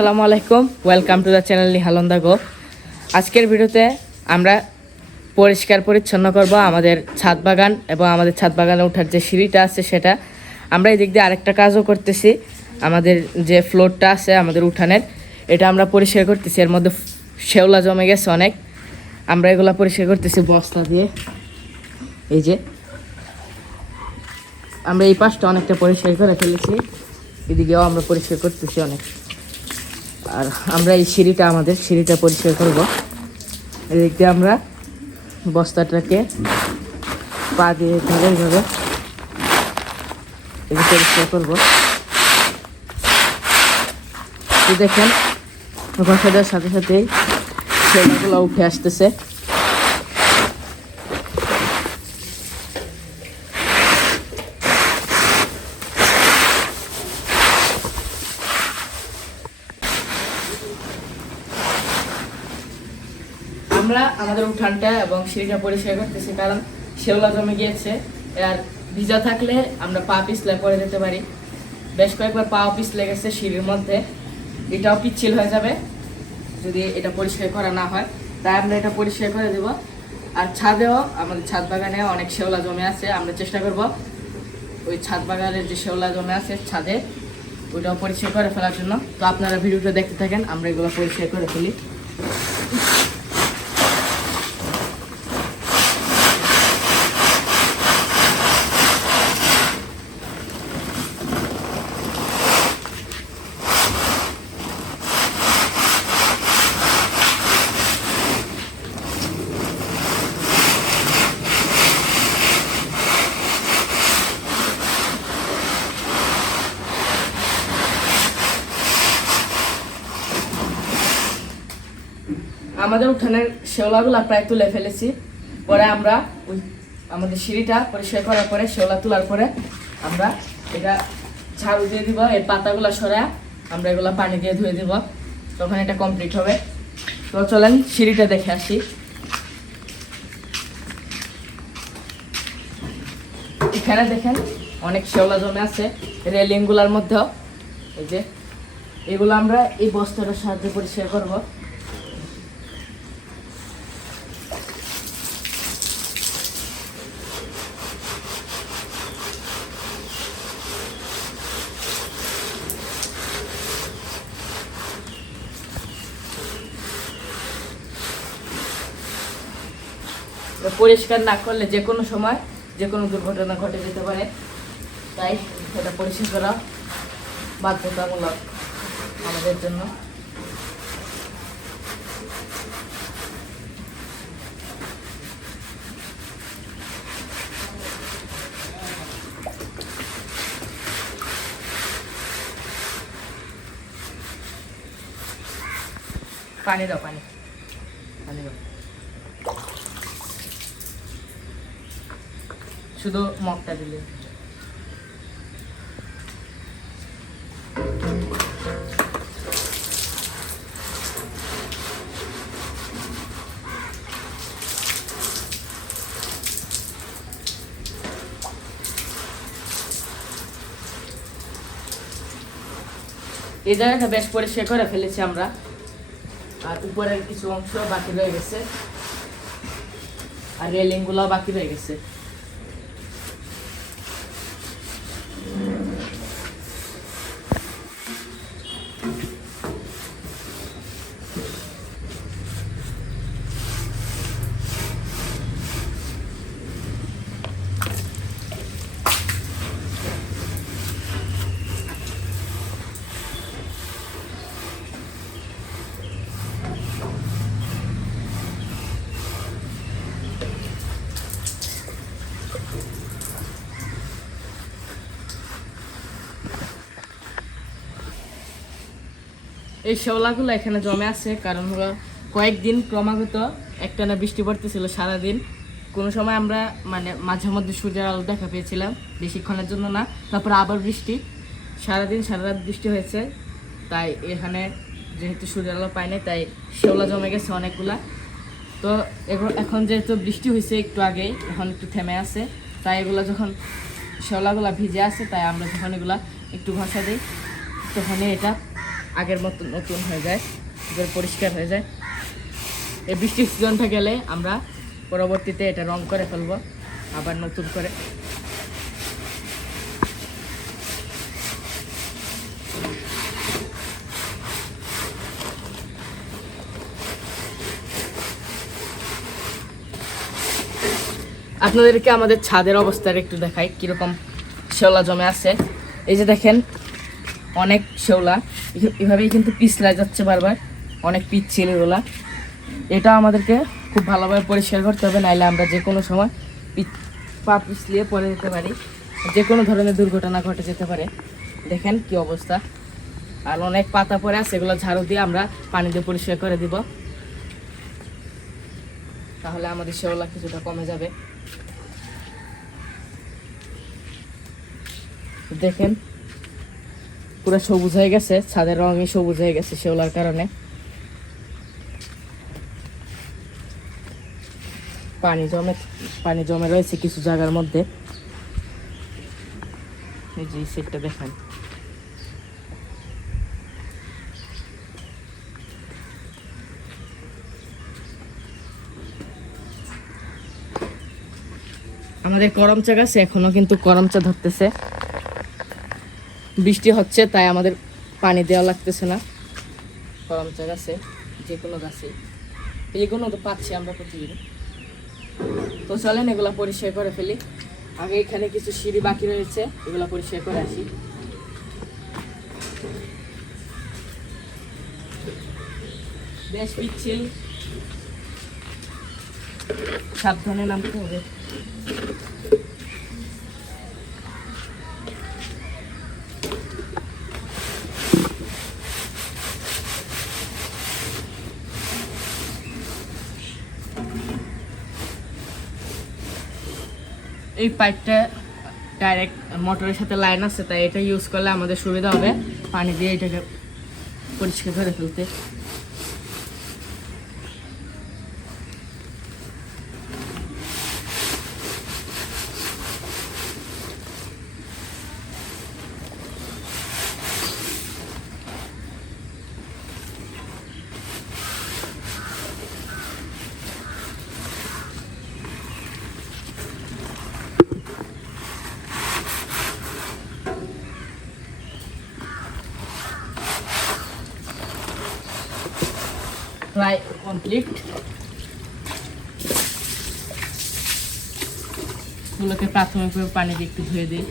আসসালামু আলাইকুম, welcome to the channel Nihal on the go. আজকের ভিডিওতে আমরা পরিষ্কার পরিচ্ছন্ন করব আমাদের ছাদ বাগান এবং আমাদের ছাদ বাগানে ওঠার যে সিঁড়িটা আছে সেটা। আমরা এই দিক দিয়ে আরেকটা কাজও করতেছি, আমাদের যে ফ্লোরটা আছে আমাদের উঠানের, এটা আমরা পরিষ্কার করতেছি। এর মধ্যে শেওলা জমে গেছে অনেক, আমরা এগুলো পরিষ্কার করতেছি বস্তা দিয়ে। এই যে আমরা এই পাশটা অনেকটা পরিষ্কার করে ফেলেছি, এদিকেও আমরা পরিষ্কার করতেছি অনেক। আর আমরা এই আমাদের সিঁড়িটা পরিষ্কার করব। এদিক দিয়ে আমরা বস্তাটাকে পা দিয়ে ধরে এইভাবে পরিষ্কার করবো। দেখেন ঘষা দেওয়ার সাথে সাথেই সেগুলো উঠে আসতেছে। আমরা আমাদের উঠানটা এবং সিঁড়িটা পরিষ্কার করতেছি, কারণ শেওলা জমে গিয়েছে। আর ভিজা থাকলে আমরা পা পিছলে পড়ে যেতে পারি। বেশ কয়েকবার পাও পিছলে গেছে সিঁড়ির মধ্যে, এটাও পিচ্ছিল হয়ে যাবে যদি এটা পরিষ্কার করা না হয়। তাই আমরা এটা পরিষ্কার করে দেব। আর ছাদেও, আমাদের ছাদ বাগানে অনেক শেওলা জমে আছে, আমরা চেষ্টা করব ওই ছাদ বাগানের যে শেওলা জমে আছে ছাদে, ওইটাও পরিষ্কার করে ফেলার জন্য। তো আপনারা ভিডিওটা দেখতে থাকেন, আমরা এগুলো পরিষ্কার করে ফেলি। আমাদের উঠানের শেওলাগুলা প্রায় তুলে ফেলেছি। পরে আমরা ওই আমাদের সিঁড়িটা পরিষ্কার করার পরে, শেওলা তোলার পরে আমরা এটা ঝাড়ু দিয়ে দিব। এই পাতাগুলো সরা আমরা এগুলো পানি দিয়ে ধুয়ে দিব, তখন এটা কমপ্লিট হবে। তো চলেন সিঁড়িটা দেখে আসি। এখানে দেখেন অনেক শেওলা জমে আছে রেলিংগুলোর মধ্যেও। এই যে এগুলো আমরা এই বস্তাটার সাহায্যে পরিষ্কার করব। পরিষ্কার না করলে যে কোনো সময় যে কোনো দুর্ঘটনা ঘটে যেতে পারে, তাই সেটা পরিষ্কার করা বাধ্যতামূলক আমাদের জন্য। পানি দাও, পানি দাও, শুধু মগটা দিলে। এই জায়গাটা বেশ পরিষ্কার করে ফেলেছি আমরা, আর উপরের কিছু অংশ বাকি রয়ে গেছে, আর রেলিং গুলো বাকি রয়ে গেছে। এই শেওলাগুলো এখানে জমে আছে কারণ হলো কয়েকদিন ক্রমাগত একটানা বৃষ্টি পড়তেছিল সারাদিন। কোনো সময় আমরা মাঝে মধ্যে সূর্যের আলো দেখা পেয়েছিলাম, বেশিক্ষণের জন্য না। তারপর আবার বৃষ্টি, সারাদিন সারা রাত বৃষ্টি হয়েছে। তাই এখানে যেহেতু সূর্যের আলো পায়নি, তাই শেওলা জমে গেছে অনেকগুলা। তো এখন যেহেতু বৃষ্টি হয়েছে একটু আগেই, এখন একটু থেমে আছে, তাই এগুলো যখন শেওলাগুলা ভিজে আছে, তাই আমরা যখন এগুলা একটু ঘষা দিই তখনই এটা আগের মতো নতুন হয়ে যায়, পরিষ্কার হয়ে যায়। এই বৃষ্টির সিজনটা গেলে আমরা পরবর্তীতে এটা রং করে ফেলবো আবার নতুন করে। আপনাদেরকে আমাদের ছাদের অবস্থার একটু দেখাই কিরকম শেওলা জমে আছে। এই যে দেখেন অনেক শেওলা, এভাবেই কিন্তু পিছলা যাচ্ছে বারবার, অনেক পিচ্ছিল এগুলা। এটা আমাদেরকে খুব ভালোভাবে পরিষ্কার করতে হবে, নাইলে আমরা যে কোনো সময় পা পিছলিয়ে পড়ে যেতে পারি, যে কোনো ধরনের দুর্ঘটনা ঘটে যেতে পারে। দেখেন কি অবস্থা। আর অনেক পাতা পড়ে আছে, এগুলো ঝাড়ু দিয়ে আমরা পানি দিয়ে পরিষ্কার করে দিব, তাহলে আমাদের শেওলা কিছুটা কমে যাবে। দেখেন পুরো সবুজ হয়ে গেছে, ছাদের রঙই সবুজ হয়ে গেছে শেওলার কারণে। পানি জমে রয়েছে কিছু জায়গার মধ্যে। এই যে সেটটা দেখেন, আমাদের করমচা গাছে এখনো কিন্তু করমচা ধরতেছে। বৃষ্টি হচ্ছে তাই আমাদের পানি দেওয়া লাগতেছে না করমচা গাছে, যে কোনো গাছে। এগুলো তো পাচ্ছি আমরা প্রতিদিন। তো চলেন এগুলা পরিষ্কার করে ফেলি। আগে এখানে কিছু সিঁড়ি বাকি রয়েছে, এগুলা পরিষ্কার করে আসি। বেশ পিচ্ছিল, সাবধানে নামতে হবে। এই পাইপটা ডাইরেক্ট মোটরের সাথে লাইন আছে, তাই এটা ইউজ করলে আমাদের সুবিধা হবে পানি দিয়ে এটাকে পরিষ্কার করে ফেলতে। প্রায় কমপ্লিট। এগুলোকে প্রাথমিকভাবে পানি দিয়ে একটু ধুয়ে দিই।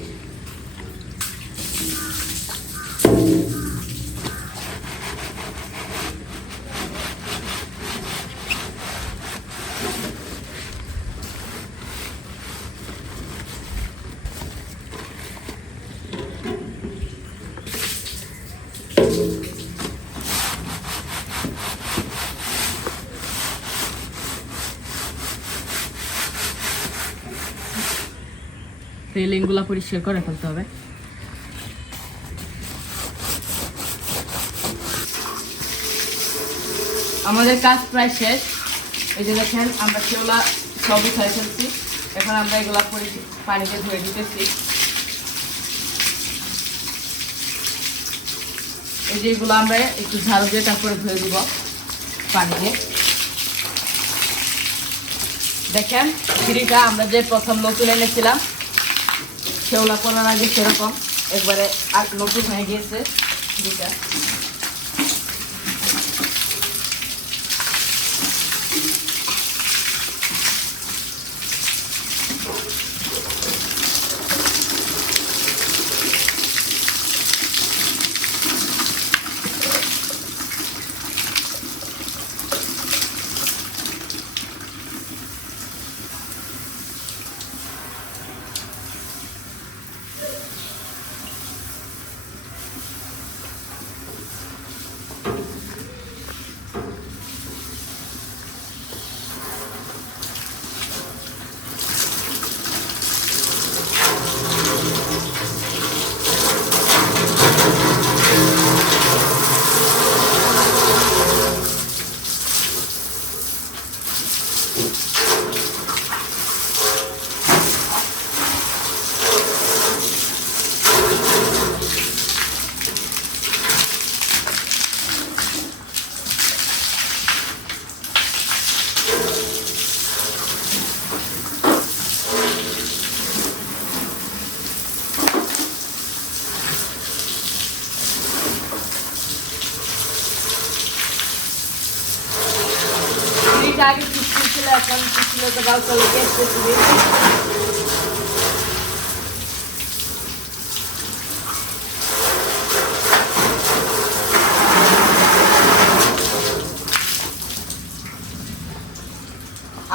রেলিংগুলো পরিষ্কার করে ফেলতে হবে। আমাদের কাজ প্রায় শেষ। এই যে দেখেন আমরা শেওলা সব উঠাই ফেলছি, এখন আমরা এগুলা পানিতে ধুয়ে দিতেছি। এই যে এগুলো আমরা একটু ঝাড়ু দিয়ে তারপরে ধুয়ে দিব পানি দিয়ে। দেখেন সিঁড়িটা আমরা যে প্রথম নতুন এনেছিলাম শেওলা পড়ার আগে সেরকম একবারে নতুন হয়ে গিয়েছে সিঁড়িটা। সিঁড়িটা আগে পিছল ছিল, এখন পিছলে তো গাল চলে গেছে সিঁড়ি।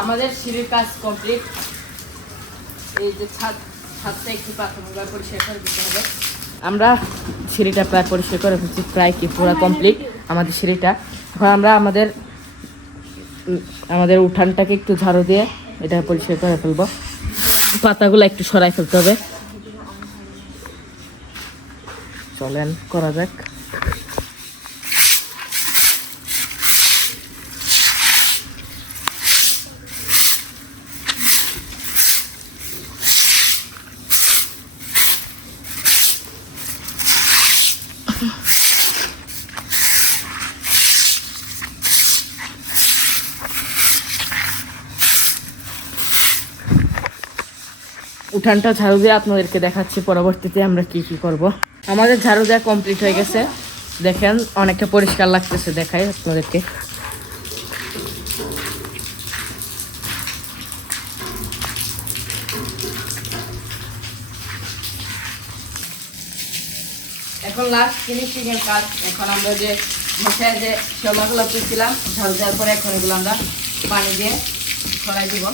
আমাদের সিঁড়ির কাজ কমপ্লিট। এই যে ছাদটা একটু প্রাথমিকভাবে পরিষ্কার করে দিতে হবে। আমরা সিঁড়িটা প্রায় পরিষ্কার করে ফেলছি, প্রায় কি পুরো কমপ্লিট আমাদের সিঁড়িটা। এখন আমরা আমাদের উঠানটাকে একটু ঝাড়ু দিয়ে এটা পরিষ্কার করে ফেলবো। পাতাগুলো একটু সরাই ফেলতে হবে। চলেন করা যাক। উঠানটা ঝাড়ু দিয়ে আপনাদেরকে দেখাচ্ছি পরবর্তীতে আমরা কি কি করব। আমাদের ঝাড়ু দেওয়া কমপ্লিট হয়ে গেছে, দেখেন অনেকটা পরিষ্কার লাগতেছে, দেখাই আপনাদেরকে। এখন লাস্ট ফিনিশিং এর কাজ। এখন আমরা যে মশায় যে শোলাগুলো পেয়েছিলাম ঝাড়ু দেওয়ার পরে এখন এগুলো আমরা পানি দিয়ে ছড়াই দিব।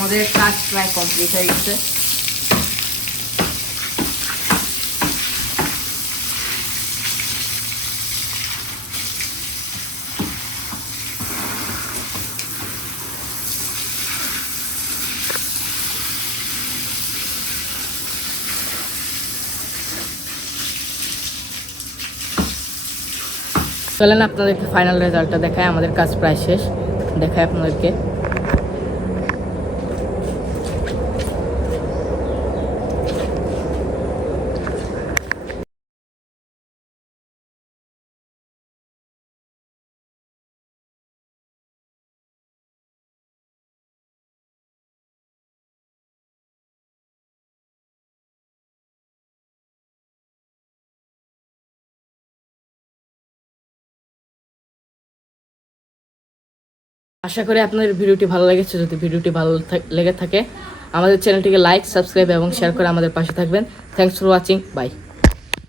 আমাদের কাজ প্রায় কমপ্লিট হয়ে গেছে। চলেন আপনাদেরকে ফাইনাল রেজাল্টটা দেখায়। আমাদের কাজ প্রায় শেষ, দেখায় আপনাদেরকে। আশা করি আপনাদের ভিডিওটি ভালো লেগেছে। যদি ভিডিওটি ভালো লেগে থাকে আমাদের চ্যানেলটিকে লাইক, সাবস্ক্রাইব এবং শেয়ার করে আমাদের পাশে থাকবেন। Thanks for watching, by.